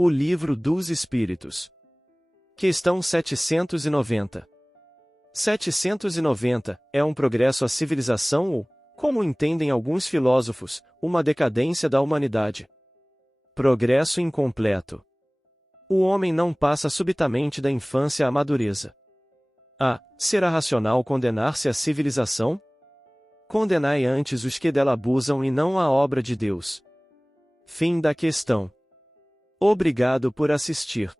O Livro dos Espíritos. Questão 790. 790 é um progresso à civilização ou, como entendem alguns filósofos, uma decadência da humanidade? Progresso incompleto. O homem não passa subitamente da infância à madureza. A. Será racional condenar-se à civilização? Condenai antes os que dela abusam e não a obra de Deus. Fim da questão. Obrigado por assistir.